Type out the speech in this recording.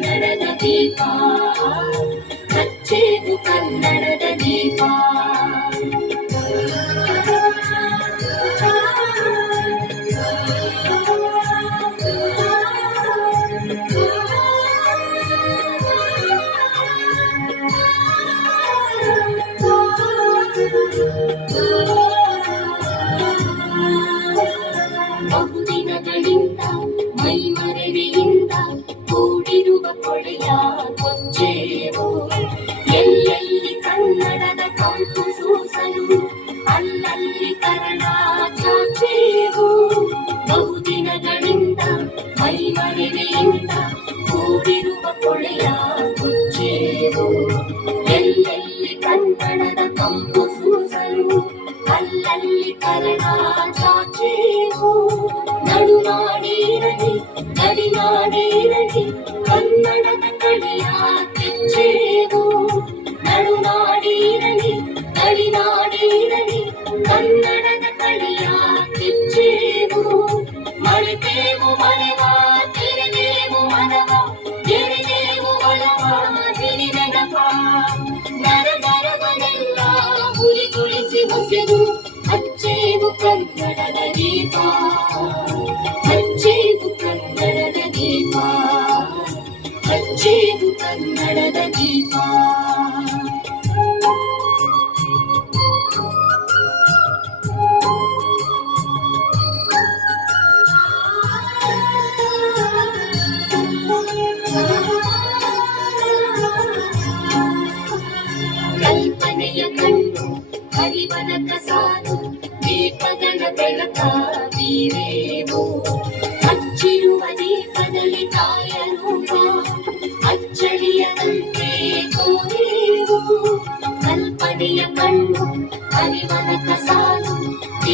ಕನ್ನಡದ ದೀಪ ಹಚ್ಚೇವು ಕನ್ನಡದ ದೀಪ ಬಹುದಿನಗಳಿಂದ ಮೈಮರೆವಿಯಿಂದ ಕೂಡಿರುವ ಕೊಳೆಯ ಕೊಚ್ಚೇವು ಎಲ್ಲೆಲ್ಲಿ ಕನ್ನಡದ ಕಂಪು ಸೂಸಲು ಅಲ್ಲಲ್ಲಿ ಕನ್ನಡ ಚಾಚೇವು ಬಹುದಿನಗಳಿಂದ ಮೈಮರೆವಿಯಿಂದ ಕೂಡಿರುವ ಕೊಳೆಯ ಕೊಚ್ಚೇವು ಎಲ್ಲೆಲ್ಲಿ ಕನ್ನಡದ ಕಂಪು ಸೂಸಲು ಅಲ್ಲಲ್ಲಿ ಕನ್ನಡ ಚಾಚೇವು ನಡುನಾಡಿರಲಿ ಗಡಿನಾಡಿರಲಿ ಕನ್ನಡದ ಕಡೆಯ ಕೆಚ್ಚೇವು ನಡುನಾಡಿರಲಿ ಗಡಿನಾಡಿರಲಿ ಕನ್ನಡದ ಕಡೆಯ ಕೆಚ್ಚೇವು ಮರೆತೇವು ಮನೆವ ತೆರೆದೇವು ಮನವ ತೆರೆದೇವು ಒಲವ ತಿರಿನೆನಪ ನರನರವನೆಲ್ಲ ಹುರಿಗೊಳಿಸಿ ಹೊಸೆದು ಹಚ್ಚೇವು ಕನ್ನಡದ ದೀಪ ಹಚ್ಚೇವು ಕನ್ನಡದ ದೀಪ ಹಚ್ಚೇವು ಕನ್ನಡದ ದೀಪ ಕಲ್ಪನೆಯ ಕಣ್ಣು ಹರಿವನಕ ಸಾಲು ದೀಪಗಳ ಬೆಳಕ ಬೀರೇವು ಹಚ್ಚಿರುವ ದೀಪದಲ್ಲಿ ತಾಯ ರೂಪ